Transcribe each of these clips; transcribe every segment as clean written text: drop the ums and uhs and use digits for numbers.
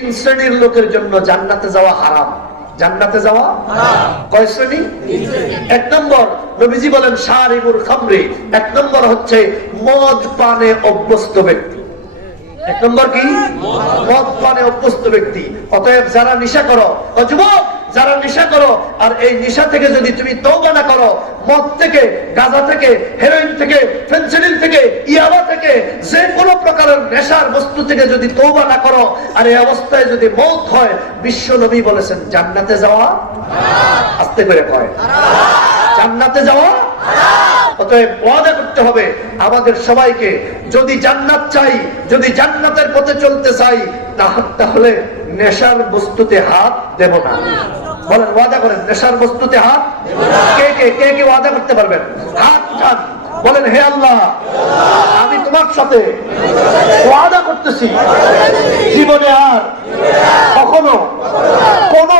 তিন শ্রেণীর লোকের জন্য জান্নাতে যাওয়া হারাম। জান্নাতে যাওয়া কয় শ্রেণী? এক নম্বর, নবীজি বলেন শারিবুল খামরি, এক নম্বর হচ্ছে মদ পানে অভ্যস্ত ব্যক্তি। এক নম্বর কি? মদ পানে অভ্যস্ত ব্যক্তি। অতএব যারা নেশা করো, ও যুবক যারা নেশা করো, আর এই নেশা থেকে যদি তুমি তওবা না করো, মদ থেকে, গাঁজা থেকে, হেরোইন থেকে, ফেনসিডিল থেকে, ইয়াবা থেকে, যে কোনো প্রকারের নেশার বস্তু থেকে যদি তওবা না করো, আর এই অবস্থায় যদি মওত হয়, বিশ্ব নবী বলেছেন জান্নাতে যাওয়া আস্তে করে কয় জান্নাতে যাওয়া। অতএব ওয়াদা করতে হবে আমাদের সবাইকে, যদি জান্নাত চাই, যদি জান্নাতের পথে চলতে চাই, তাহলে নেশার বস্তুতে হাত দেব না। বলেন, ওয়াদা করেন নেশার বস্তুতে হাত। কে কে কে কে ওয়াদা করতে পারবেন? হাত উঠান, বলেন হে আল্লাহ, আমি তোমার সাথে ওয়াদা করতেছি জীবনে আর কখনো কোন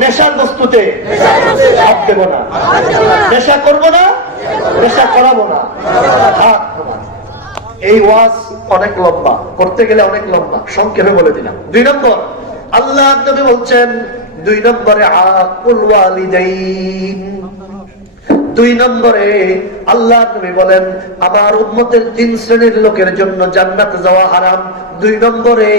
নেশার বস্তুতে হাত দেব না, নেশা করবো না, নেশা করাবো না। হাত তোমার। এই ওয়াজ অনেক লম্বা, করতে গেলে অনেক লম্বা, সংক্ষেপে বলে দিলাম। 2 নম্বর, আল্লাহ নবী বলছেন 2 নম্বরে আকুল ওয়ালিদাইন। 2 নম্বরে আল্লাহ নবী বলেন আমার উম্মতের 3 শ্রেণীর লোকের জন্য জান্নাতে যাওয়া হারাম। 2 নম্বরে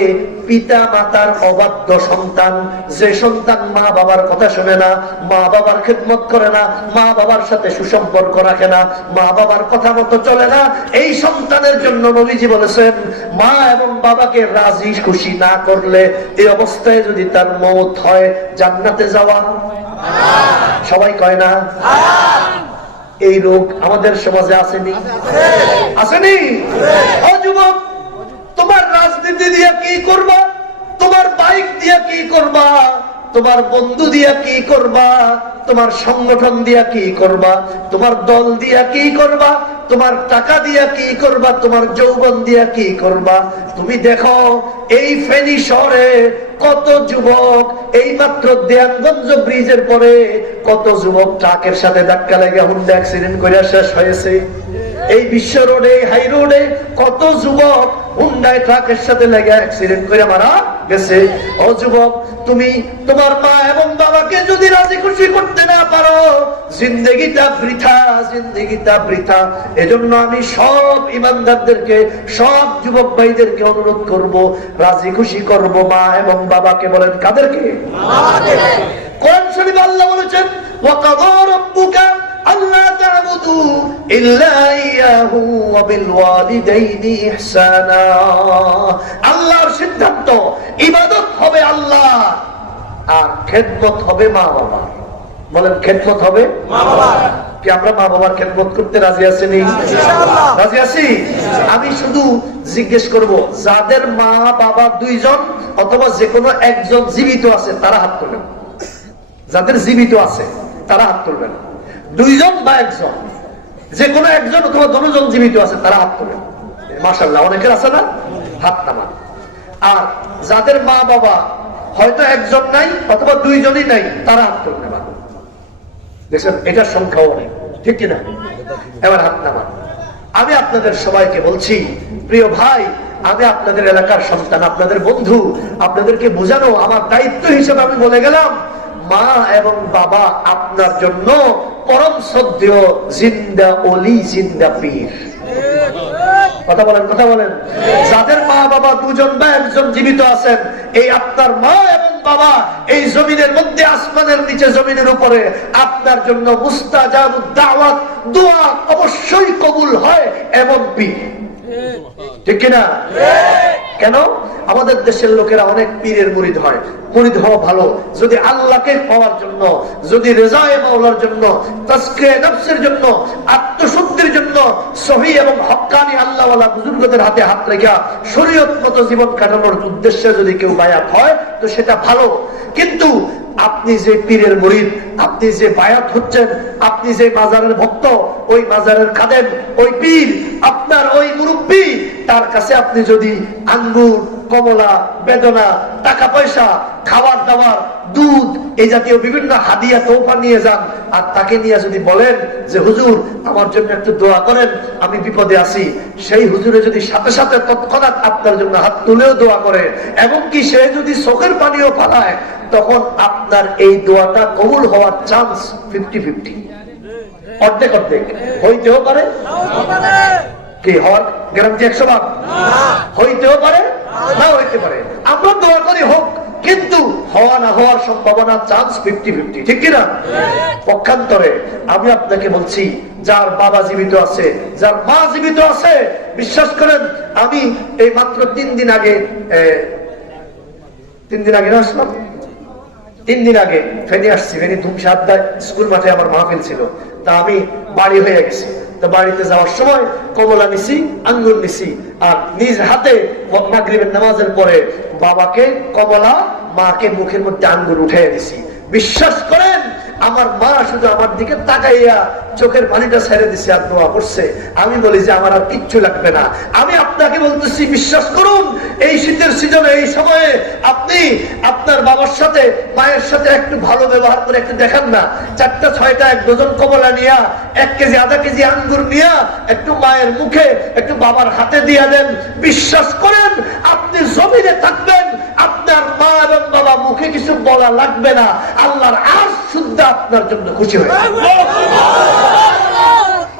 পিতা মাতার অবাধ্য সন্তান, যে সন্তান মা বাবার কথা শুনে না, মা বাবার খেদমত করে না, মা বাবার সাথে সুসম্পর্ক রাখে না, মা বাবার কথা মতো চলে না, এই সন্তানের জন্য নবীজি বলেছেন মা এবং বাবাকে রাজি খুশি না করলে, এই অবস্থায় যদি তার মওত হয়, জান্নাতে যাওয়া সবাই কয় না? এই রোগ আমাদের সমাজে আসেনি? আসেনি? ও যুবক, তোমার রাজনীতি দিয়ে কি করবা? তোমার বাইক দিয়ে কি করবা? তোমার বন্ধু দিয়া কি করবা? তোমার সংগঠন দিয়া কি করবা? তোমার দল দিয়া কি করবা? তোমার টাকা দিয়া কি করবা? তোমার যৌবন দিয়া কি করবা? তুমি দেখো এই ফেনী শহরে কত যুবক, এই মাত্র দেয়ানগঞ্জ ব্রিজের পরে কত যুবক ট্রাকের সাথে ধাক্কা লেগে হুন্ডা অ্যাক্সিডেন্ট করে শেষ হয়েছে। এই বিশ্ব রোডে, হাই রোডে কত যুবক হুন্ডায় ট্রাকের সাথে লেগে অ্যাক্সিডেন্ট করে মারা গেছে। ও যুবক, তুমি তোমার মা এবং বাবাকে যদি রাজি খুশি করতে না পারো, জিন্দেগিটা বৃথা, জিন্দেগিটা বৃথা। এজন্য আমি সব ইমানদারদেরকে, সব যুবক ভাইদেরকে অনুরোধ করব, রাজি খুশি করব মা এবং বাবাকে। বলেন কাদেরকে? কোরআন শরীফে আল্লাহ বলেছেন ওয়াকাযা রাব্বুকা আল্লা তা'বুদু ইল্লা ইয়াহু ওয়া বিল ওয়ালিদাইনি ইহসানা। আল্লাহর সিদ্ধান্ত ইবাদত হবে আল্লাহ, আর খেদমত হবে মা বাবা। বলেন খেদমত হবে মা বাবা। কি আমরা মা বাবার খেদমত করতে রাজি আছি? ইনশাআল্লাহ রাজি আছি। আমি শুধু জিজ্ঞেস করব, যাদের মা বাবা 2 জন অথবা যে কোনো একজন জীবিত আছে তারা হাত তুলবেন। যাদের জীবিত আছে তারা হাত তুলবেন। 2 জন বা 1 জন, যে কোনো একজন অথবা 2 জন জীবিত আছে তারা হাত তুলবেন। মাশাআল্লাহ, অনেকের আছে না? হাত নামান। আর যাদের মা বাবা হয়তো 1 জন নাই অথবা 2 জনই নাই, তারা হাত তুলবেন। দেখছেন, এটার সংখ্যাও অনেক, ঠিক কিনা? এবার হাত নামান। আমি আপনাদের সবাইকে বলছি, প্রিয় ভাই, আমি আপনাদের এলাকার সন্তান, আপনাদের বন্ধু, আপনাদেরকে বোঝানো আমার দায়িত্ব হিসেবে আমি বলে গেলাম, মা এবং বাবা আপনার জন্য পরম শ্রদ্ধেয় জিন্দা ওলি, জিন্দা পীর। কথা বলেন, কথা বলেন। যাদের মা বাবা 2 জন বা 1 জন জীবিত আছেন, এই আপনার মা এবং বাবা এই জমিনের মধ্যে, আসমানের নিচে, জমিনের উপরে আপনার জন্য মুস্তাজাবুদ দাওয়াত, দোয়া অবশ্যই কবুল হয় এবং পীর, ঠিক কিনা? কেন? আমাদের দেশের লোকেরা অনেক পীরের মুরিদ হয়। মুরিদ হওয়া ভালো, যদি আল্লাহকে পাওয়ার জন্য, যদি রেজায়ে মাওলার জন্য, তাজকিয়ে নফসের জন্য, আত্মশুদ্ধির জন্য, সহি এবং হক্কানি আল্লাহওয়ালা বুজুর্গদের হাতে হাত রেখা শরীয়ত মতো জীবন কাটানোর উদ্দেশ্যে যদি কেউ বায়াত হয়, তো সেটা ভালো। কিন্তু আপনি যে পীরের মুরিদ, আপনি যে বায়াত হচ্ছেন, আপনি যে মাজারের ভক্ত, ওই মাজারের খাদেম, ওই পীর, আপনার ওই মুরব্বী, তার কাছে আপনি যদি আঙ্গুর, কমলা, বেদনা, টাকা পয়সা, খাবার দাবার, দুধ, এই জাতীয় বিভিন্ন হাদিয়া তোফা নিয়ে যান। আর তাকে নিয়ে যদি বলেন যে হুজুর আমার জন্য একটু দোয়া করেন, আমি বিপদে আছি, সেই হুজুরে যদি সাথে সাথে তৎক্ষণাৎ আপনার জন্য হাত তুলেও দোয়া করে, এবং কি সে যদি চোখের পানিও ফালায়, তখন আপনার এই দোয়াটা কবুল হওয়ার চান্স 50-50, অর্ধেক অর্ধেক হইতেও পারে। কি হওয়ার গ্যারান্টি 100 ভাগ? হইতেও পারে, না হইতে পারে। আমরা দোয়া করি হোক, কিন্তু হওয়া না হওয়ার সম্ভাবনা চান্স 50-50, ঠিক কিনা? পক্ষান্তরে আমি আপনাকে বলছি, যার বাবা জীবিত আছে, যার মা জীবিত আছে, বিশ্বাস করেন, আমি এই মাত্র 3 দিন আগে না আসলাম, 3 দিন আগে ফেনী আসছি। ফেনী ধুমসাদ্দায় স্কুল মাঠে আমার মাহফিল ছিল। তা আমি বাড়ি হয়ে গেছি। তা বাড়িতে যাওয়ার সময় কমলা নিছি, আঙ্গুর নিছি, আর নিজ হাতে মাগরিবের নামাজের পরে বাবাকে কমলা, মাকে মুখের মধ্যে আঙ্গুর উঠিয়ে দিছি। বিশ্বাস করেন, আমার মা শুধু আমার দিকে তাকাইয়া চোখের পানিটা ছেড়ে দিছে আর দোয়া করছে। আমি বলি যে আমার আর কিচ্ছু লাগবে না। আমি আপনাকে বলতেছি, বিশ্বাস করুন, এই শীতের সিজনে, এই সময়ে আপনি আপনার বাবার সাথে, মায়ের সাথে একটু ভালো ব্যবহার করে একটু দেখান না। 4টা 6টা 1 ডজন কমলা নিয়া, 1 কেজি আধা কেজি আঙ্গুর নিয়া একটু মায়ের মুখে, একটু বাবার হাতে দিয়া দেন। বিশ্বাস করেন, আপনি জমিনে থাকবেন, আপনার মা এবং বাবা মুখে কিছু বলা লাগবে না, আল্লাহর আরশ শুদ্ধ আপনার জন্য খুশি হয়ে যাবে।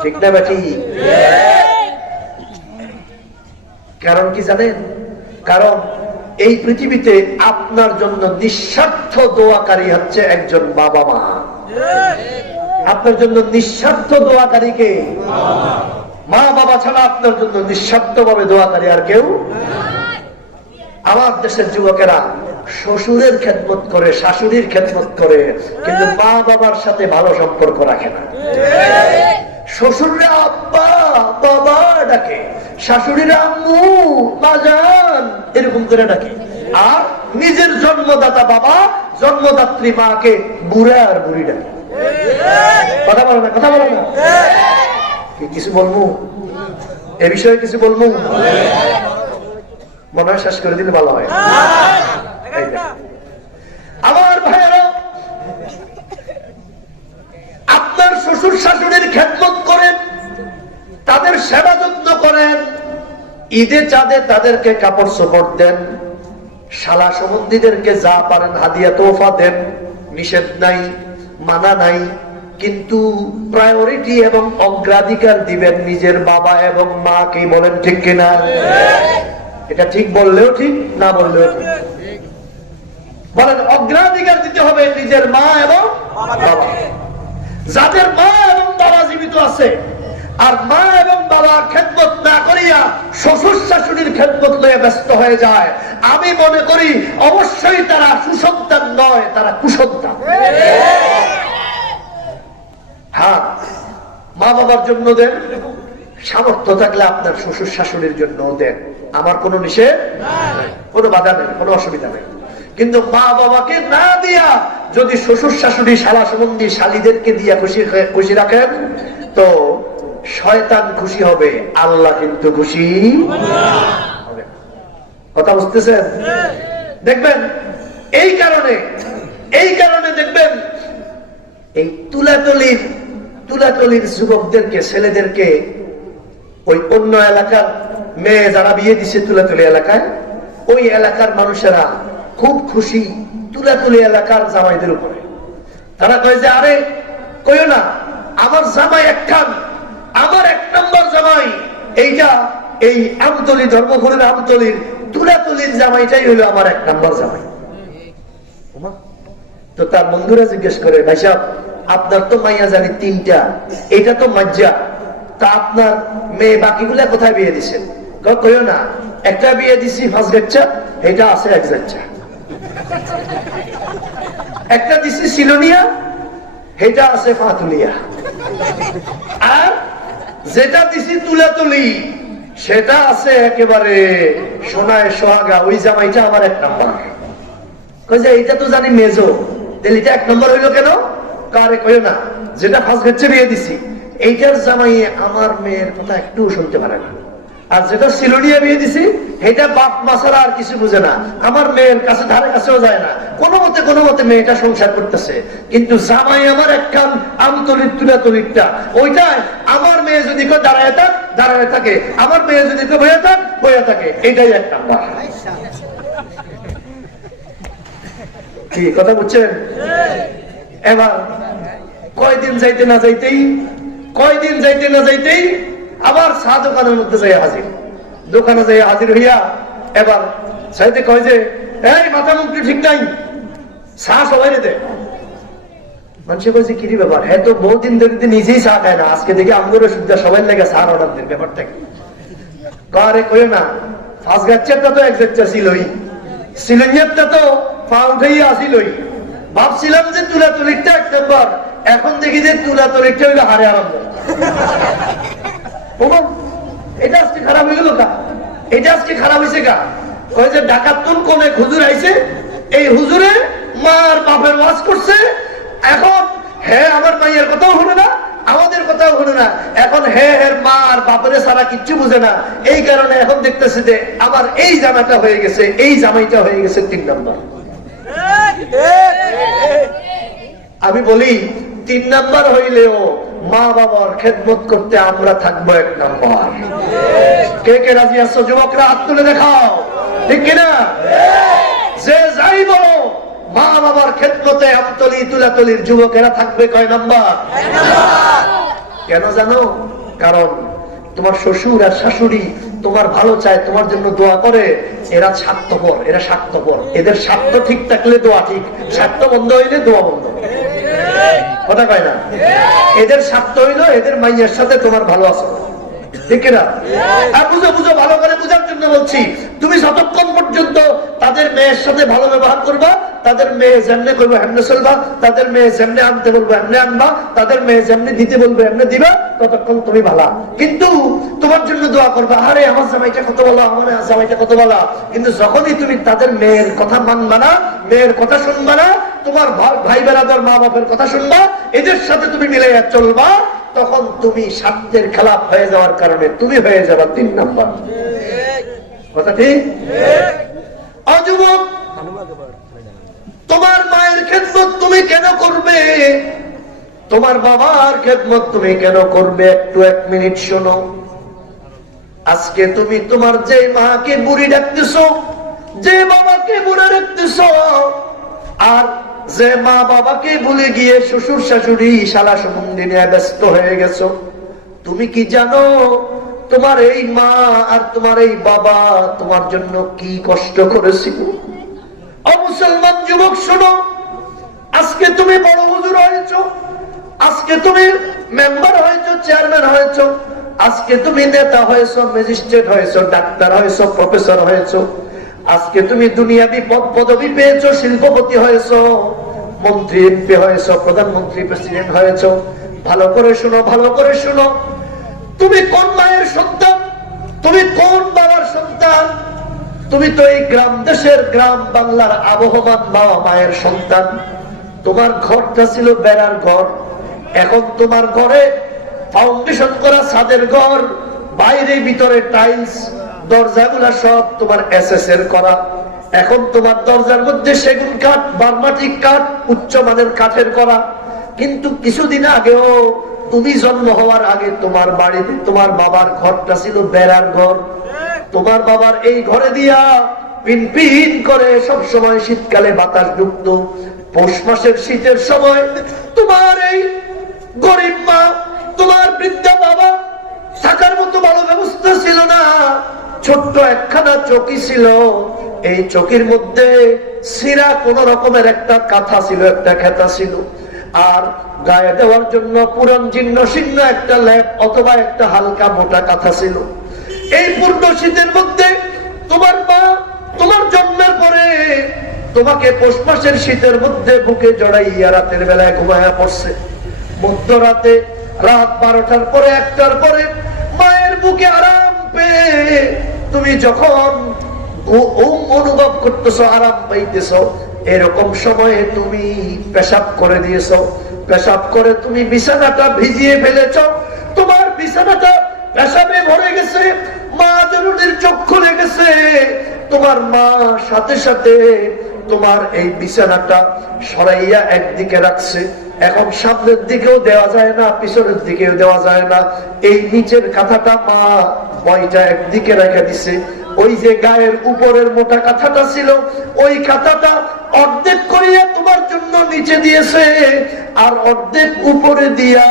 ঠিক না বেটি? কারণ কি জানেন? কারণ এই পৃথিবীতে আপনার জন্য নিঃস্বার্থ দোয়াকারী হচ্ছে একজন বাবা মা। আপনার জন্য নিঃস্বার্থ দোয়াকারীকে মা বাবা ছাড়া আপনার জন্য নিঃস্বার্থ ভাবে দোয়াকারী আর কেউ। আমার দেশের যুবকেরা শ্বশুরের খেদমত করে, শাশুড়ির খেদমত করে, কিন্তু মা বাবার সাথে ভালো সম্পর্ক রাখে না। শ্বশুররা আব্বা বাবা ডাকে, শাশুড়িরা আম্মু বাজান এরকম করে ডাকে, আর নিজের জন্মদাতা বাবা, জন্মদাত্রী মাকে বুড়া আর বুড়ি ডাকে। কথা বলে না, কথা বলে না। কিছু বলবো এ বিষয়ে, কিছু বলবো? মনে হয় শেষ করে দিলে ভালো হয়। আমার ভাইয়েরা, আপনার শ্বশুর শাশুড়ির খেদমত করেন, তাদের সেবা যত্ন করেন, ঈদে চাঁদে তাদেরকে কাপড় চোপড় দেন, শালা সম্বন্ধীদেরকে যা পারেন হাদিয়া তোফা দেন, নিষেধ নাই, মানা নাই, কিন্তু প্রায়োরিটি এবং অগ্রাধিকার দিবেন নিজের বাবা এবং মাকে। বলেন ঠিক কিনা? এটা ঠিক বললেও ঠিক, না বললেও ঠিক। বলেন, অগ্রাধিকার দিতে হবে নিজের মা এবং বাবা। যাদের মা এবং বাবা জীবিত আছে, আর মা এবং বাবার খেদমত না করিয়া শ্বশুর শাশুড়ির খেদমত লয়ে ব্যস্ত হয়ে যায়, আমি মনে করি অবশ্যই তারা সুসন্তান নয়, তারা কুসন্তান। হ্যাঁ, মা বাবার জন্য দেন, সামর্থ্য থাকলে আপনার শ্বশুর শাশুড়ির জন্য দেন, আমার কোনো নিষেধ, কোনো বাধা নেই, কোনো অসুবিধা নেই। কিন্তু মা বাবাকে না দিয়া যদি শ্বশুর শাশুড়ি, শালা সম্বন্ধী, শালীদেরকে দিয়া খুশি রাখেন, তো শয়তান খুশি হবে, আল্লাহ কিন্তু খুশি হবে। কথা বুঝতেছেন? দেখবেন এই কারণে দেখবেন এই তুলাতলির যুবকদেরকে, ছেলেদেরকে ওই অন্য এলাকার মেয়ে যারা বিয়ে দিছে তুলাতলি এলাকায়, ওই এলাকার মানুষেরা খুব খুশি তুলাতলি এলাকার জামাইদের উপরে। তারা কয় যে, আরে কইও না, আমার জামাই একখান, আমার 1 নম্বর জামাই, এইটা এই আমতলি, ধর্মপুরের আমতলির তুলাতলির জামাইটাই হইলো আমার 1 নম্বর জামাই। তো তার বন্ধুরা জিজ্ঞেস করে, ভাই সাহেব, আপনার তো মাইয়া জানি 3টা, এটা তো মজ্জা, তা আপনার মেয়ে বাকিগুলা কোথায় বিয়ে দিচ্ছেন? কইও না, একটা বিয়ে দিছি 5 গাচ্চা, এটা আছে 1 গাচ্চা। একটা দিছি সিলোনিয়া, এটা আছে ফাতুলিয়া। আর যেটা দিছি তুলাতুলি, সেটা আছে একেবারে সোনায় সোহাগা, ওই জামাইটা আমার 1 নম্বর। কই যে এটা তো জানি মেজো, তাহলে এটা 1 নম্বর হইলো কেন? কারে কইও না, যেটা 5 গাচ্চা বিয়ে দিছি, এইটার জামাই আমার মেয়ের কথা একটু শুনতে পারে না। আর যেটা সিলোনিয়া বিয়ে দিছি এটা বাপ মা ছাড়া আর কিছু বুঝে না, আমার মেয়ের কাছে ধারে কাছেও যায় না, কোনো মতে মেয়েটা সংসার করতেছে। কিন্তু জামাই আমার একখান আমতলির তুলাতলিরটা, ওইটাই আমার মেয়ে যদি কেউ দাঁড়ায় থাকে, আমার মেয়ে যদি কেউ বইয়া থাকে, এটাই এক নাম্বার। কি কথা বুঝছেন? এবার কয়দিন যাইতে না যাইতেই আবার চা দোকানের মধ্যে দোকানে যাই হাজির হইয়া এবার সাইতে কয় যে এই মাথা মুখটি ঠিক নাই, চা সবাই দে। মানুষে কয়েছে কি ব্যাপার, হ্যাঁ তো বহুদিন ধরে নিজেই চা খায় না, আজকে দেখি আমগরে সুবিধা সবাই লাগে চার অর্ডার দেন, ব্যাপারটা কি? কারে কয়ে না, ফাঁস গাছেরটা তো এক যাচ্ছা সিলেঞ্জারটা তো পা উঠেই আসিলই। ভাবছিলাম যে তুলাতলিরটা এক নম্বর, এখন দেখি যে তুলাতলিরটা হইলো হারে আরম্ভ। এটা আজকে খারাপ হয়ে গেল কা? এটা আজকে খারাপ হয়েছে কা? ওই যে ডাকাতুন কোন এক হুজুর আইছে, এই হুজুরে মার বাপের ওয়াজ করছে, এখন হ্যাঁ আমার মাইয়ের কথাও হলো না, আমাদের কথাও হলো না, এখন হ্যাঁ মা আর বাপের সারা কিচ্ছু বুঝে না। এই কারণে এখন দেখতেছে যে আমার এই জামাটা হয়ে গেছে, এই জামাইটা হয়ে গেছে 3 নম্বর। আমি বলি 3 নম্বর হইলেও মা বাবার খেদমত করতে আমরা থাকবো 1 নম্বর। কে কে রাজি আছো? যুবকরা হাত তুলে দেখাও, ঠিক কিনা? যে যাই বলো, মা বাবার খেদমতে আমতলি তুলাতলির যুবকেরা থাকবে কয় নম্বর? কেন জানো? কারণ তোমার শ্বশুর আর শাশুড়ি তোমার ভালো চায়, তোমার জন্য দোয়া করে, এরা স্বার্থপর, এদের স্বার্থ ঠিক থাকলে দোয়া ঠিক, স্বার্থ বন্ধ হইলে দোয়া বন্ধ। কথা কয় না? এদের স্বার্থ হইলো এদের মাইয়ের সাথে তোমার ভালো আছো, ঠিক না? আর বুঝো ভালো করে বুঝার জন্য বলছি, তুমি যতক্ষণ পর্যন্ত তাদের মেয়ের সাথে ভালো ব্যবহার করবা, তাদের মেয়ে যেমনে করবো হেমনে চলবা, তাদের মেয়ে যেমনে আনতে বলবো এমনি আনবা, তাদের মেয়ে যেমনি দিতে বলবো এমনি দিবা, ততক্ষণ তুমি ভালা। কিন্তু তোমার জন্য দোয়া করবা, আরে আমার জামাইটা কত ভালো, আমার জামাইটা কত ভালো, কিন্তু যখনই তুমি তাদের মেয়ের কথা মানবা না, মেয়ের কথা শুনবা না, তোমার ভাই বেড়াদার মা বাপের কথা শুনবা, এদের সাথে তুমি মিলে চলবা, তখন তুমি স্বার্থের খেলাপ হয়ে যাওয়ার কারণে তুমি হয়ে যাবা 3 নম্বর। কথা ঠিক? অযুবক, তোমার মায়ের খেদমত তুমি কেন করবে? তোমার বাবার খেদমত তুমি কেন করবে? একটু 1 মিনিট শোনো। আজকে তুমি তোমার যে মাকে বুড়ি ডাকতেছো, যে বাবাকে বুড়া ডাকতেছো, আর যে মা বাবাকে ভুলে গিয়ে শ্বশুর শাশুড়ি শালা সম্বন্ধে নিয়ে ব্যস্ত হয়ে গেছো, তুমি কি জানো তোমার এই মা আর তোমার এই বাবা তোমার জন্য কি কষ্ট করেছিল? মুসলমান যুবক শোনো, আজকে তুমি বড় হুজুর হয়েছো, আজকে তুমি মেম্বার হয়েছো, চেয়ারম্যান হয়েছো, আজকে তুমি নেতা হয়েছো, ম্যাজিস্ট্রেট হয়েছো, ডাক্তার হয়েছো, প্রফেসর হয়েছো, আজকে তুমি দুনিয়াবি পদ পদবি পেয়েছো, শিল্পপতি হয়েছো, মন্ত্রী এমপি হয়েছো, প্রধানমন্ত্রী প্রেসিডেন্ট হয়েছো। ভালো করে শুনো, তুমি কোন মায়ের সন্তান, তুমি কোন বাবার সন্তান? তুমি তো এই গ্রাম দেশের, গ্রাম বাংলার আবহমান বাবা মায়ের সন্তান। তোমার ঘরটা ছিল বেড়ার ঘর, এখন তোমার ঘরে ফাউন্ডেশন করা ছাদের ঘর, বাইরে ভিতরে টাইলস, দরজাগুলা সব তোমার এসএস এর করা। এখন তোমার দরজার মধ্যে সেগুন কাঠ, বার্মাটিক কাঠ, উচ্চমানের কাঠের করা। কিন্তু কিছুদিন আগেও তুমি জন্ম হওয়ার আগে তোমার বাড়িতে তোমার বাবার ঘরটা ছিল বেড়ার ঘর। তোমার বাবার এই ঘরে দিয়া পিন করে সব সময় শীতকালে বাতাস ঢুকতো। পৌষ মাসের শীতের সময় তোমার এই গরিব মা, তোমার বৃদ্ধা বাবা থাকার মতো ভালো ব্যবস্থা ছিল না। ছোট্ট একখানা চৌকি ছিল, এই চৌকির মধ্যে সিরা কোন রকমের একটা কাঁথা ছিল, একটা খেতা ছিল, আর গায়ে দেওয়ার জন্য পুরান জীর্ণ শীর্ণ একটা ল্যাপ অথবা একটা হালকা মোটা কাঁথা ছিল। এই পূর্ণ শীতের মধ্যে তোমার মা তোমার জন্মের পরে তোমাকে পৌষ মাসের শীতের মধ্যে বুকে জড়াইয়া রাতের বেলায় ঘুমায়া পড়ছে। মধ্যরাতে রাত 12টার পরে 1টার পরে মায়ের বুকে আরাম পেয়ে তুমি যখন অনুভব করতেছো, আরাম পাইতেছো, এরকম সময়ে তুমি পেশাব করে দিয়েছো। পেশাব করে তুমি বিছানাটা ভিজিয়ে ফেলেছ, তোমার বিছানাটা পেশাবে ভরে গেছে। মা জননীর চোখ খুলে গেছে। তোমার মা সাথে সাথে তোমার এই বিছানাটা সরাইয়া একদিকে রাখছে। এখন সামনের দিকেও দেওয়া যায় না, পিছনের দিকেও দেওয়া যায় না। এই নিচের কাঁথাটা মা বইটা একদিকে রেখে দিছে। ওই যে গায়ের উপরের মোটা কাঁথাটা ছিল, ওই কাঁথাটা অর্ধেক করিয়া তোমার জন্য নিচে দিয়েছে, আর অর্ধেক উপরে দিয়া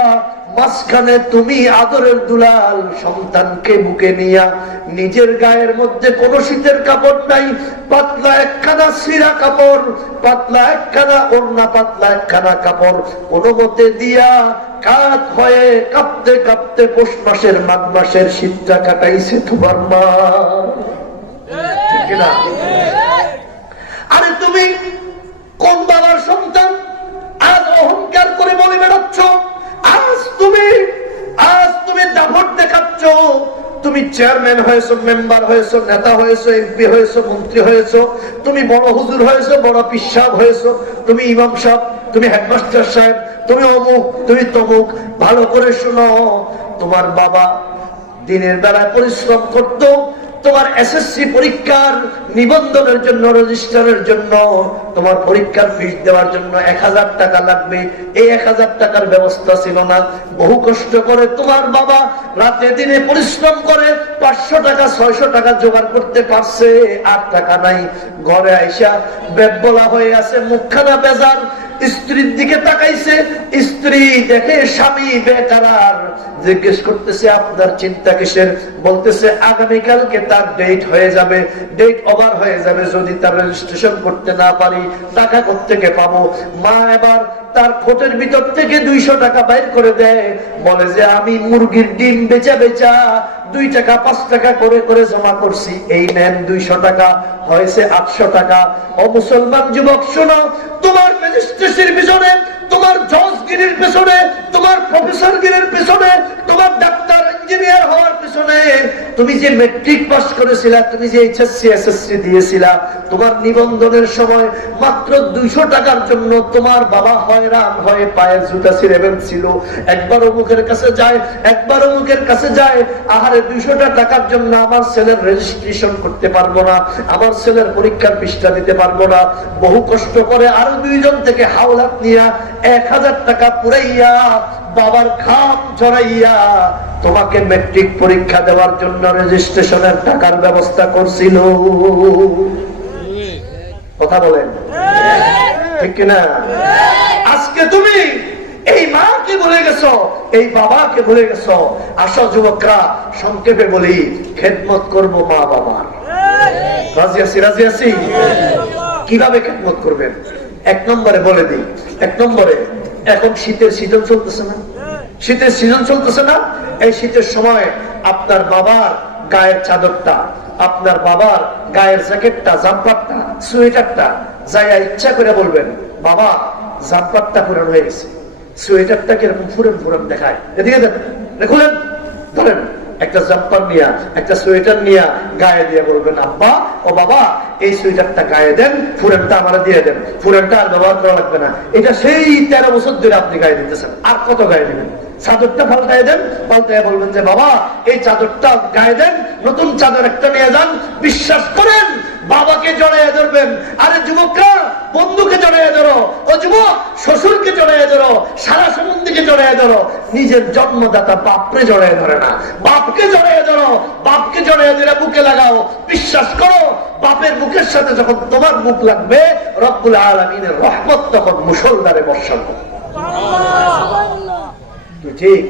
মাঝখানে তুমি আদরের দুলাল সন্তানকে বুকে নিয়া, নিজের গায়ের মধ্যে কোনো শীতের কাপড় নাই, পাতলা একখানা ছিঁড়া কাপড়, পাতলা একখানা ওড়না, পাতলা একখানা কাপড় কোনো মতে দিয়া কাত হয়ে কাঁপতে কাঁপতে পৌষ মাসের মাঘ মাসের শীতটা কাটাইছে তোমার মা। ঠিক না? আরে তুমি কোন বাবার সন্তান আজ অহংকার করে বলে বেড়াচ্ছ? আজ তুমি দাপট দেখাচ্ছ। তুমি চেয়ারম্যান হয়েছো, মেম্বার হয়েছো, নেতা হয়েছো, এমপি হয়েছো, মন্ত্রী হয়েছো, তুমি বড় হুজুর হয়েছো, বড় পীর সাহেব হয়েছো, তুমি ইমাম সাহেব, তুমি হেডমাস্টার সাহেব, তুমি অমুক, তুমি তমুক। ভালো করে শোনো, তোমার বাবা দিনের বেলায় পরিশ্রম করতো। তোমার এসএসসি পরীক্ষার নিবন্ধনের জন্য, রেজিস্ট্রারের জন্য, তোমার পরীক্ষার ফিস দেওয়ার জন্য 1000 টাকা লাগবে। এই 1000 টাকার ব্যবস্থা ছিল না। বহু কষ্ট করে তোমার বাবা রাতে দিনে পরিশ্রম করে 500 টাকা 600 টাকা জোগাড় করতে পারছে। 8 টাকা নাই। ঘরে আইসা বেবলা হয়ে আছে, মুখখানা বেজার। স্ত্রীর দিকে তাকাইছে, স্ত্রী দেখে স্বামী বেকারার। জিজ্ঞেস করতেছে আপনার চিন্তা কিসের? বলতেছে আগামীকালকে তার ডেট হয়ে যাবে, ডেট ওভার হয়ে যাবে। যদি তার রেজিস্ট্রেশন করতে না পারি টাকা কোত্থেকে পাবো? মা এবার তার কোটের ভিতর থেকে 200 টাকা বাইর করে দেয়, বলে যে আমি মুরগির ডিম বেচা বেচা 2 টাকা 5 টাকা করে করে জমা করছি, এই নেন 200 টাকা, হয়েছে 800 টাকা। ও মুসলমান যুবক শোনো, তোমার রেজিস্ট্রেশনের পিছনে, তোমার জজগিরির পেছনে, তোমার প্রফেসর গিরির পেছনে, তোমার ডাক্তার ইঞ্জিনিয়ার হওয়ার পেছনে, তুমি যে মেট্রিক পাস করেছিলা, তুমি যে এইচএসসি এসএসসি দিয়েছিলা, তোমার নিবন্ধনের সময় মাত্র 200 টাকার জন্য তোমার বাবা হয়রান হয়ে পায়ের জুতা ছিঁড়ে ফেলছিল। একবার অমুকের কাছে যায়, একবার অমুকের কাছে যায়, আহারে 200 টাকার জন্য আমার ছেলের রেজিস্ট্রেশন করতে পারবো না, আমার ছেলের পরীক্ষার পৃষ্ঠা দিতে পারবো না। বহু কষ্ট করে আরো 2 জন থেকে হাওলাত নিয়া 1000 টাকা পুরাইয়া বাবার খাম ঝরাইয়া তোমাকে মেট্রিক পরীক্ষা দেওয়ার জন্য রেজিস্ট্রেশনের টাকার ব্যবস্থা করছিল। কথা বলেন ঠিক কিনা? আজকে তুমি এই মাকে ভুলে গেছো, এই বাবাকে ভুলে গেছো। আসো যুবকরা, সংক্ষেপে বলি, খেদমত করবো মা বাবার। রাজি আছি? রাজি আছি? কিভাবে খেদমত করবেন? 1 নম্বরে বলে দিই। 1 নম্বরে, এখন শীতের সিজন চলতেছে না? শীতের সিজন চলতেছে না? এই শীতের সময় আপনার বাবার গায়ের চাদরটা, আপনার বাবার গায়ের জ্যাকেটটা, জাম্পারটা, সোয়েটারটা যাইয়া ইচ্ছা করে বলবেন, বাবা জাম্পারটা পুরান হয়ে গেছে, সোয়েটারটা কিরকম ফুরন ফুরন দেখায়, এদিকে দেখুন, ধরেন একটা জাম্পার নিয়া, একটা সোয়েটার নিয়া গায়ে দিয়ে বলবেন, আব্বা ও বাবা এই সোয়েটারটা গায়ে দেন, ফুরেনটা আমার দিয়ে দেন, ফুরেনটা আর ব্যবহার করা লাগবে না। এটা সেই 13 বছর ধরে আপনি গায়ে দিতেছেন, আর কত গায়ে দিবেন? চাদরটা পাল্টাই দেন, পাল্টাই বলবেন যে বাবা এই চাদরটা গায়ে দেন, নতুন চাদর একটা নিয়ে যান। বিশ্বাস করেন, বাবাকে জড়াইয়া ধরবেন। আরে যুবকরা, বন্ধুকে জড়াইয়া ধরো, ও যুবক শ্বশুরকে জড়াইয়া ধরো, সারা সম্বন্ধীকে জড়াইয়া ধরো। নিজের জন্মদাতা বাপরে জড়াইয়া ধরে না, বাপকে জড়াইয়া ধরো, বাপকে জড়াইয়া ধরে বুকে লাগাও। বিশ্বাস করো, বাপের বুকের সাথে যখন তোমার বুক লাগবে, রব্বুল আলামিনের রহমত তখন মুষলধারে বর্ষণ হবে। ঠিক?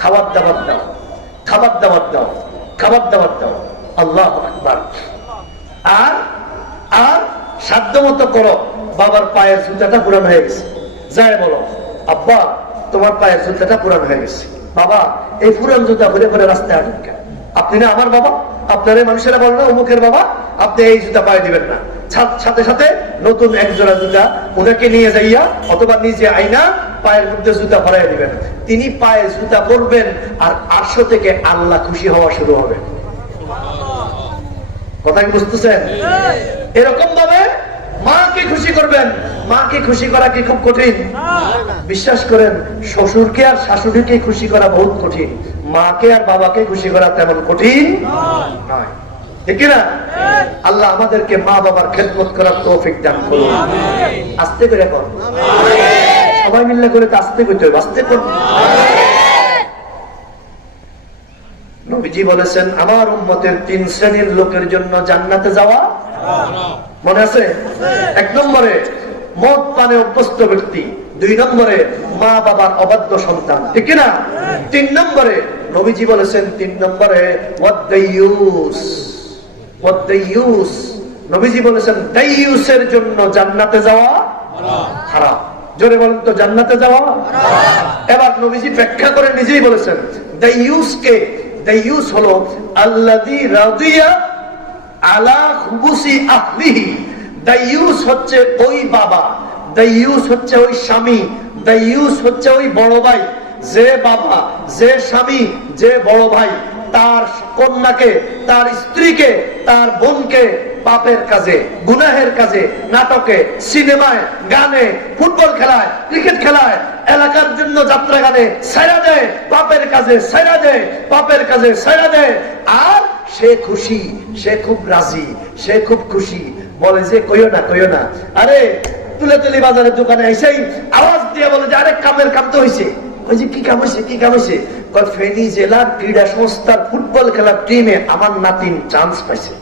খাবার দাবার দাও, খাবার দাবার দাও, খাবার দাবার দাও। আল্লাহু আকবার। আর আর সাধ্য মতো করো। বাবার পায়ের জুতাটা পুরান হয়ে গেছে, যাই বলো, আব্বা তোমার পায়ের জুতাটা পুরান হয়ে গেছে, বাবা এই পুরান জুতা ঘুরে ঘুরে রাস্তায় হাঁটেন কেন? আপনি না আমার বাবা, আপনার মানুষেরা বলেন অমুকের বাবা, আপনি এই জুতা পায়ে দিবেন না। সাথে সাথে নতুন 1 জোড়া জুতা ওনাকে নিয়ে যাইয়া অথবা নিজে আইনা পায়ের মধ্যে জুতা ভরাইয়া দিবেন। তিনি পায়ে জুতা পরবেন, আর আরশ থেকে আল্লাহ খুশি হওয়া শুরু হবে। কথা কি বুঝতেছেন? এরকম ভাবে মাকে খুশি করবেন। মাকে খুশি করা কি খুব কঠিন? বিশ্বাস করেন, শ্বশুরকে আর শাশুড়িকে খুশি করা বহুত কঠিন। মাকে আর বাবাকে খুশি করা তেমন কঠিন নয়, ঠিক না? আল্লাহ আমাদেরকে মা বাবার খেদমত করার তৌফিক দান করুন। আস্তে করে কর, সবাই মিলে করে আস্তে করতে হবে, আস্তে কর। নবীজি বলেছেন আমার উম্মতের 3 শ্রেণীর লোকের জন্য জান্নাতে যাওয়া, মনে আছে? 1 নম্বরে মদ পানে অভ্যস্ত ব্যক্তি, 2 নম্বরে মা বাবার অবাধ্য সন্তান, ঠিক না? 3 নম্বরে নবীজি বলেছেন 3 নম্বরে ওয়াদাইয়ুস। ওয়াদাইয়ুস, নবীজি বলেছেন দাইয়ুসের জন্য জান্নাতে যাওয়া হারাম। জোরে বলেন তো, জান্নাতে যাওয়া হারাম। এবার নবীজি ব্যাখ্যা করে নিজেই বলেছেন দাইয়ুসকে, দাইয়ুস হলো আল্লাযী রাদিয়া আলা খুবুসি আহলিহি। দাইয়ুস হচ্ছে ওই বাবা, দাইয়ুস হচ্ছে ওই স্বামী, দাইয়ুস হচ্ছে ওই বড় ভাই, যে বাবা, যে স্বামী, যে বড় ভাই তার কন্যাকে, তার স্ত্রীকে, তার বোনকে পাপের কাজে, গুনাহের কাজে, নাটকে, সিনেমায়, গানে, ফুটবল খেলায়, ক্রিকেট খেলায়, এলাকার জন্য যাত্রা গানে ছাইড়া দেয়, পাপের কাজে ছাইড়া দেয়, পাপের কাজে ছাইড়া দেয়। আর সে খুশি, সে খুব রাজি, সে খুব খুশি, বলে যে কইও না, কইও না। আরে তুলে বাজারের দোকানে এসেই আওয়াজ দিয়ে বলে যে আরে কামের কাম তো হয়েছে। ওই যে কি কাম হয়েছে, কি কাম হয়েছে? ফেনী জেলা ক্রীড়া সংস্থার ফুটবল খেলার টিমে আমার নাতিন চান্স পাইছে।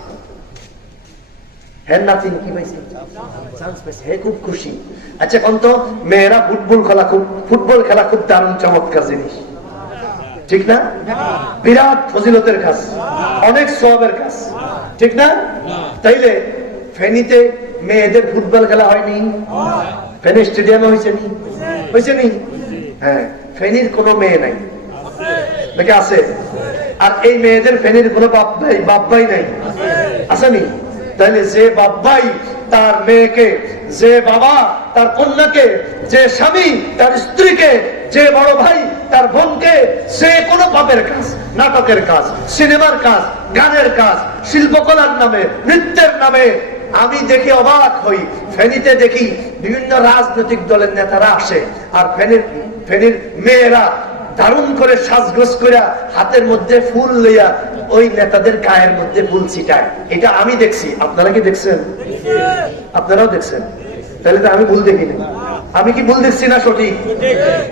হ্যাঁ, নাতিন কি পাইছে? চান্স পাইছে, হে খুব খুশি। আচ্ছা কোন তো মেয়েরা ফুটবল খেলা খুব দারুণ চমৎকার জিনিস, ঠিক না? বিরাট ফজিলতের কাজ, অনেক সওয়াবের কাজ, ঠিক না? তাইলে ফেনীতে মেয়েদের ফুটবল খেলা হয়নি? ফেনী স্টেডিয়ামে হয়েছে নি? হয়েছে নি? হ্যাঁ, ফেনীর কোনো মেয়ে নাই নাকি আছে? আর এই মেয়েদের ফেনীর কোনো বাপ নাই, বাপ ভাই নাই, আসেনি? তাহলে যে বাপ ভাই তার মেয়েকে, যে বাবা তার কন্যাকে, যে স্বামী তার স্ত্রীকে, যে বড় ভাই তার বোনকে, সে কোনো পাপের কাজ, নাটকের কাজ, সিনেমার কাজ, গানের কাজ, শিল্পকলার নামে, নৃত্যের নামে, আমি দেখে অবাক হই। ফেনীতে দেখি বিভিন্ন রাজনৈতিক দলের নেতারা আসে, আর ফেনীর মেয়েরা দারুণ করে সাজগোজ করে হাতের মধ্যে ফুল লইয়া ওই নেতাদের গায়ের মধ্যে ফুল ছিটায়। এটা আমি দেখছি, আপনারা কি দেখছেন? আপনারাও দেখছেন? তাহলে তো আমি ভুল দেখিনি। আমি কি ভুল দেখছি না সঠিক?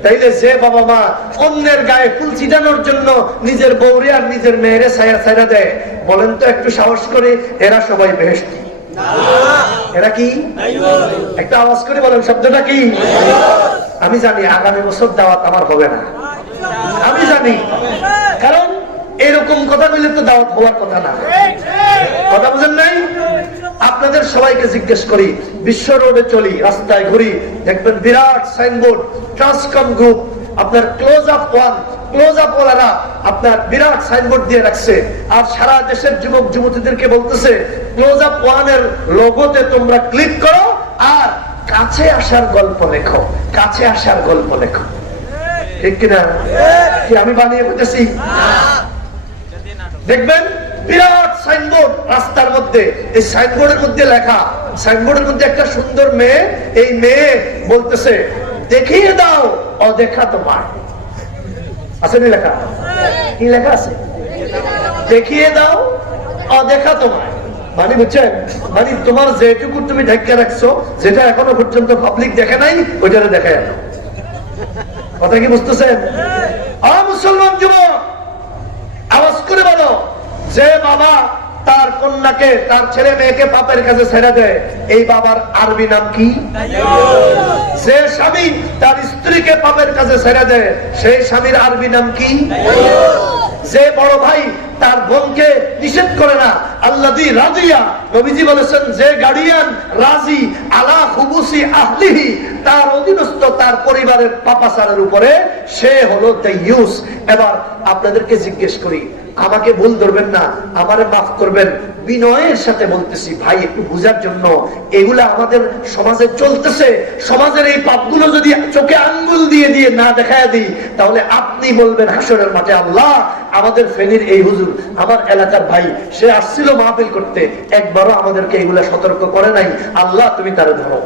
তাইলে যে বাবা মা অন্যের গায়ে ফুল ছিটানোর জন্য নিজের বউরে আর নিজের মেয়েরে ছায়া দেয়, বলেন তো একটু সাহস করে, এরা সবাই বেহেশতি? এরা কি? একটা আওয়াজ করে বলেন, শব্দটা কি? আমি জানি আগামী বছর দাওয়াত আমার হবে না, আমি জানি, কারণ এরকম কথা বললে তো দাওয়াত হওয়ার কথা না। কথা বুঝেন নাই? আপনাদের সবাইকে জিজ্ঞেস করি, বিশ্ব রোডে চলি, রাস্তায় ঘুরি, দেখবেন বিরাট সাইনবোর্ড, ট্রান্সকম গ্রুপ, আপনার close up one, close up ওয়ালারা আপনার বিরাট সাইনবোর্ড দিয়ে রাখছে। আর সারা দেশের যুবক যুবতীদেরকে বলতেছে ক্লোজ আপ ওয়ানের লোগোতে তোমরা ক্লিক করো আর কাছে আসার গল্প লেখো, কাছে আসার গল্প লেখো, ঠিক কিনা? কি আমি বানিয়ে বলতেছি? দেখবেন বিরাট সাইনবোর্ড রাস্তার মধ্যে, এই সাইনবোর্ডের মধ্যে লেখা, সাইনবোর্ডের মধ্যে একটা সুন্দর মেয়ে, এই মেয়ে বলতেছে দেখিয়ে দাও অদেখা তোমার। আছে না লেখা? কি লেখা আছে? দেখিয়ে দাও অদেখা তোমার। মানে বুঝছেন, মানে তোমার যেটুকু তুমি ঢেকে রাখছো, যেটা এখনো পর্যন্ত পাবলিক দেখে নাই, ওইটারে দেখায় না। কথা কি বুঝতেছেন? মুসলমান যুবক আওয়াজ করে বলো, যে বাবা তার কন্যাকে, তার ছেলে মেয়েকে পাপের কাছে ছেড়ে দেয়, এই বাবার আরবি নাম কি? যে স্বামী তার স্ত্রীকে পাপের কাছে ছেড়ে দেয়, সেই স্বামীর আরবি নাম কি? যে বড় ভাই তার বোনকে নিষেধ করে না, আল্লাযী রাদিয়া, নবীজি বলেছেন যে গার্ডিয়ান রাজি আলা খুবুসি আহলিহি, তার অধীনস্থ তার পরিবারের পাপাচারের উপরে, সে হলো দাইয়ুস। এবার আপনাদেরকে জিজ্ঞেস করি, আমাকে ভুল ধরবেন না, আমারে মাফ করবেন, বিনয়ের সাথে বলতেছি ভাই, একটু বুঝার জন্য। এগুলা আমাদের সমাজে চলতেছে, সমাজের এই পাপগুলো যদি চোখে আঙ্গুল দিয়ে দিয়ে না দেখায় দিই, তাহলে আপনি বলবেন হাসরের মাঠে, আল্লাহ আমাদের ফেনীর এই হুজুর, আমার এলাকার ভাই, সে আসছিল মাহফিল করতে, একবারও আমাদেরকে এগুলা সতর্ক করে নাই, আল্লাহ তুমি তারে ধরো।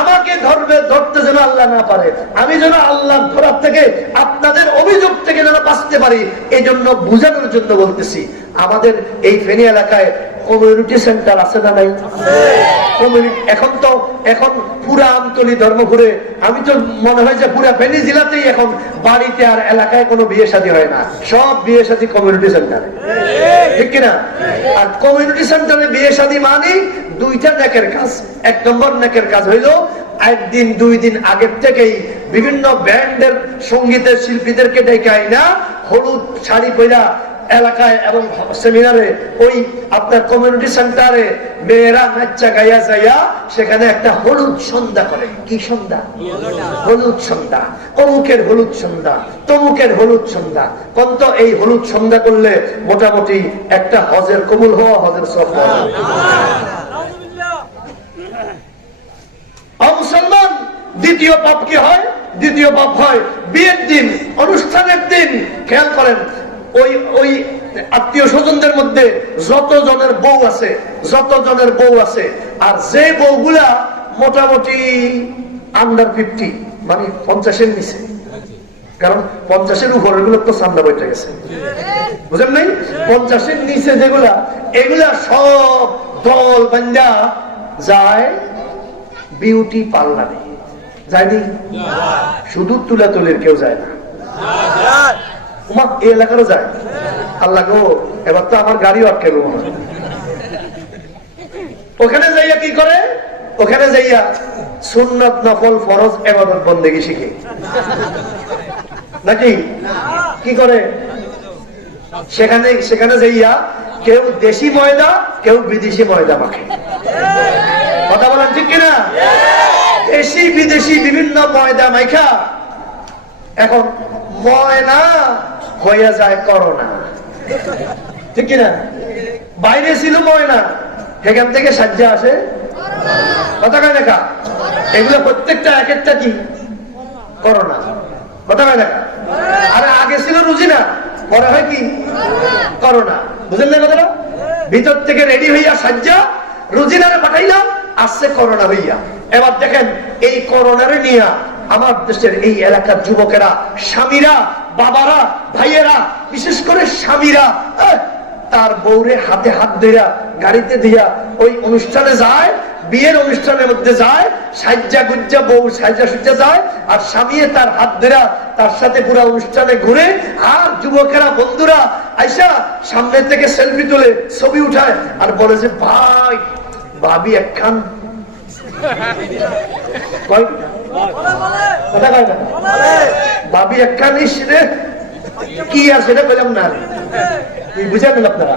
আমাকে ধরবে, ধরতে যেন আল্লাহ না পারে। আমি যেন আল্লাহর ধরার থেকে, আপনাদের অভিযোগ থেকে যেন বাঁচতে পারি, এই জন্য বুঝানোর জন্য বলতেছি। আমাদের এই ফেনী এলাকায় কমিউনিটি সেন্টার আছে না নাই? এখন পুরা আমতলী, ধর্মপুরে, আমি তো মনে হয় যে পুরা ফেনী জেলাতেই এখন বাড়িতে আর এলাকায় কোনো বিয়ে শাদী হয় না, সব বিয়ে শাদী কমিউনিটি সেন্টারে, ঠিক কিনা? আর কমিউনিটি সেন্টারে বিয়ে শাদী মানে দুইটা নেকের কাজ। এক নম্বর নেকের কাজ হইল একদিন 2 দিন আগের থেকেই বিভিন্ন ব্যান্ডের সঙ্গীতের শিল্পীদেরকে ডেকে আইনা হলুদ শাড়ি পরা এলাকায় এবং সেমিনারে, ওই আপনার কমিউনিটি সেন্টারে মেয়েরা নাচা গাইয়া যাইয়া সেখানে একটা হলুদ সন্ধ্যা করে। কি সন্ধ্যা? হলুদ সন্ধ্যা। অমুকের হলুদ সন্ধ্যা, তমুকের হলুদ সন্ধ্যা। কন্ত এই হলুদ সন্ধ্যা করলে মোটামুটি একটা হজের কবুল হওয়া, হজের সব মুসলমান। দ্বিতীয় পাপ কি হয়? দ্বিতীয় পাপ হয় বিয়ের দিন, অনুষ্ঠানের দিন। খেয়াল করেন, ওই আত্মীয় স্বজনদের মধ্যে যতজনের বউ আছে, আর যে বউগুলা মোটামুটি আন্ডার 50, মানে 50-এর নিচে, কারণ 50-এর উপরের গুলো তো সামনে বইটা গেছে, বুঝেন নাই? 50-এর নিচে যেগুলা, এগুলা সব দল বান্ধা যায় বিউটি পার্লারে। যায়নি? শুধু তুলাতুলির কেউ যায় না, এই এলাকারও যায়। আল্লাহ গো, এবার তো আমার গাড়িও আটকে গো। ওখানে যাইয়া কি করে? ওখানে যাইয়া সুন্নাত, নফল, ফরজ, ইবাদত বন্দেগী শিখে নাকি? কি করে? সেখানে যাইয়া কেউ দেশি ময়দা, কেউ বিদেশি ময়দা মাখে। কথা বলেন ঠিক কিনা? দেশি বিদেশি বিভিন্ন ময়দা মাইখা এখন ময়না হইয়া যায় করোনা, ঠিক কিনা? বাইরে ছিল ময়না, সেখান থেকে সাজ্জা আসে কথা কয় দেখা। এগুলো প্রত্যেকটা এক একটা কি করোনা, কথা কয় দেখা। আরে আগে ছিল রুজিনা, পরে হয় কি করোনা, বুঝলেন না কথাটা? ভিতর থেকে রেডি হইয়া সাজ্জা রুজিনারে পাঠাইলাম, আসছে করোনা হইয়া। এবার দেখেন এই করোনারে নিয়ে আমার দেশের এই এলাকার যুবকেরা, স্বামীরা, বাবারা, ভাইয়েরা, বিশেষ করে স্বামীরা তার বউরে হাতে হাত ধইরা গাড়িতে দিয়া ওই অনুষ্ঠানে যায়, বিয়ের অনুষ্ঠানের মধ্যে যায়, সাজ্জা গুজ্জা বউ সাজ্জা সুজ্জা যায়, আর স্বামী তার হাত ধইরা তার সাথে পুরো অনুষ্ঠানে ঘুরে। আর যুবকেরা, বন্ধুরা আইসা সামনে থেকে সেলফি তুলে ছবি উঠায় আর বলে যে ভাই ভাবি একখান ভাবি একখান রে কি আর সেটা বললাম না, বুঝাবেন আপনারা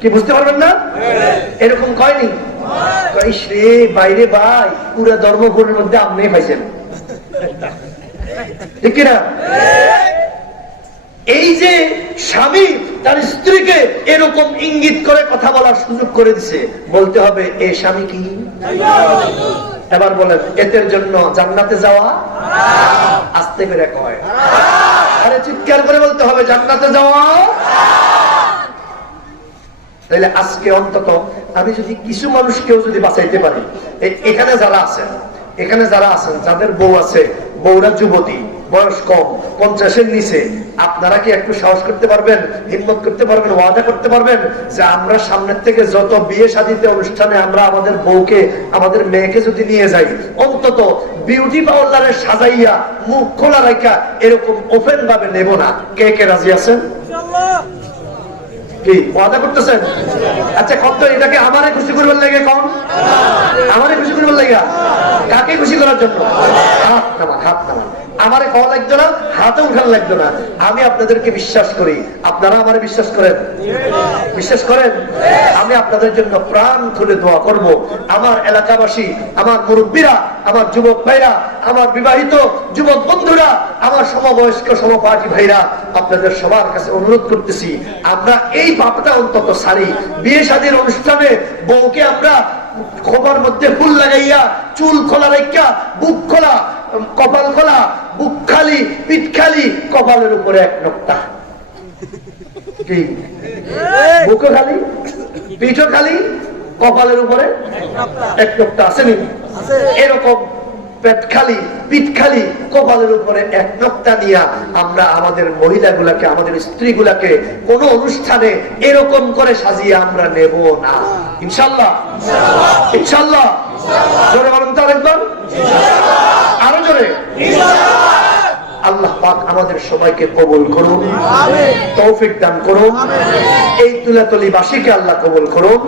কি? বুঝতে পারবেন না? এরকম কয়নি? রে বাইরে ভাই পুরা ধর্মপুরের মধ্যে আপনি পাইছেন, ঠিক কিনা? এই যে স্বামী তার স্ত্রীকে এরকম ইঙ্গিত করে কথা বলার সুযোগ করে দিছে, বলতে হবে এ স্বামী কি? এবার বলেন, এদের জন্য জান্নাতে যাওয়া আস্তে করে কয়, আরে চিৎকার করে বলতে হবে জান্নাতে যাওয়া। তাইলে আজকে অন্তত আমি যদি কিছু মানুষকেও যদি বাঁচাইতে পারি, এখানে যারা আছেন যাদের বউ আছে, বউরা যুবতী, বয়স কম, 50-এর নিচে, আপনারা কি একটু সাহস করতে পারবেন, হিম্মত করতে পারবেন, ওয়াদা করতে পারবেন যে আমরা সামনের থেকে যত বিয়ে শাদীতে অনুষ্ঠানে আমরা আমাদের বউকে, আমাদের মেয়েকে যদি নিয়ে যাই, অন্তত বিউটি পার্লারে সাজাইয়া মুখ খোলা রাখা এরকম ওপেন ভাবে নেব না? কে কে রাজি আছেন? কি ওয়াদা করতেছেন? আচ্ছা কত, এটাকে আমারে খুশি করবার লাগে? কম আমারে খুশি করবার লাগে? কাকে খুশি করার জন্য? হাত নামান, হাত নামান। আমারে খাওয়া লাগতো না, হাতে উঠান লাগতো না। আমি আপনাদেরকে বিশ্বাস করি, আপনারা আমারে বিশ্বাস করেন? বিশ্বাস করেন? আমি আপনাদের জন্য প্রাণ খুলে দোয়া করব। আমার এলাকাবাসী, আমার মুরব্বীরা, আমার যুবক ভাইরা, আমার বিবাহিত যুবক বন্ধুরা, আমার সমবয়স্ক সমপাঠী ভাইরা, আপনাদের সবার কাছে অনুরোধ করতেছি, আমরা এই পাপটা অন্তত সারি। বিয়ে শাদীর অনুষ্ঠানে বউকে আমরা খোপার মধ্যে ফুল লাগাইয়া, চুল খোলা রাখিয়া, বুক খোলা, কপাল খোলা, বুক খালি, পিঠ খালি, কপালের উপরে এক নোকটা, কি বুকও খালি, পিঠও খালি, কপালের উপরে এক নোকটা, আসেনি? এরকম পেট খালি, পিঠ খালি, কপালের উপরে এক নকটা নিয়া আমরা আমাদের মহিলাগুলাকে, আমাদের স্ত্রীগুলাকে কোন অনুষ্ঠানে এরকম করে সাজিয়ে আমরা নেব না। ইনশাআল্লাহ, ইনশাআল্লাহ। জোরে বলেন তো আরেকবার, আরো জোরে। আল্লাহ পাক আমাদের সবাইকে কবুল করুন, তৌফিক দান করুন, এই তুলাতলি বাসীকে আল্লাহ কবুল করুন।